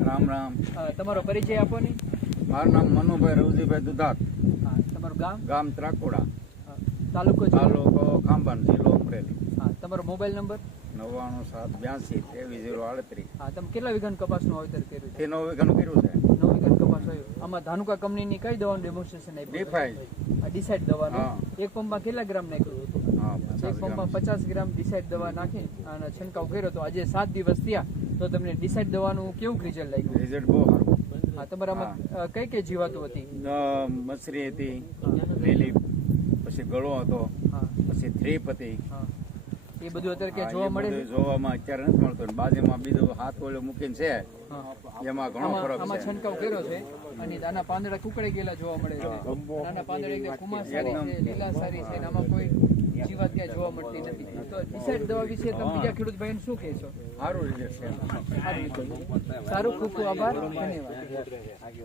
રામ રામ. તમારો પરિચય આપો ને. મારું નામ મનુભાઈ રવજીભાઈ દુધાત. તમારું ગામ? ગામ ત્રાકોડા. તાલુકો? તાલુકો ખાંભાન જિલ્લો અમરેલી. હા તમારો મોબાઈલ નંબર? નવ્વાણું સાત બ્યાસી ત્રેવીસ જીરો આડત્રીસ. હા તમે કેટલા વિઘન કપાસનું વાવેતર કર્યું છે? નવ વિઘન કર્યું છે. નવ વિઘન કપાસ આમાં ધાનુકા કંપનીની કઈ દવાનું ડેમોન્સ્ટ્રેશન આપ્યું ડિસાઇડ દવાનું. એક પંપમાં કેટલા ગ્રામ નાખ્યું હતું? એક પંપમાં ગ્રામ. પચાસ ગ્રામ ડિસાઇડ દવા નાખી અને છંટકાવ કર્યો તો આજે સાત દિવસ થયા તો તમને ડિસાઇડ દવાનું કેવું રિઝલ્ટ લાગ્યું? રિઝલ્ટ બહુ સારું. હા તમારામાં કઈ કઈ જીવાતો હતી? મસરી હતી લીલી પછી ગળો હતો હા. પછી થ્રીપ હતી. હા. એ બધું અત્યારે ક્યાં જોવા મળે છે જોવામાં અત્યારે નથી મળતું. બાજુમાં બીજો હાથ ઓલો મૂકીને છે એમાં ઘણો ફરક આમાં છે. છંટકાવ કર્યો છે અને નાના પાંદડા કુકડાઈ ગયેલા જોવા મળે છે. નાના પાંદડા એકદમ કુમાર સારી છે લીલા સારી છે આમાં કોઈ જીવાત ક્યાંય જોવા મળતી નથી. તો ડિસાઇડ દવા વિશે તમે બીજા ખેડૂત ભાઈને શું કહેશો? સારું રિઝલ્ટ છે સારું સારું ખૂબ ખૂબ આભાર. ધન્યવાદ.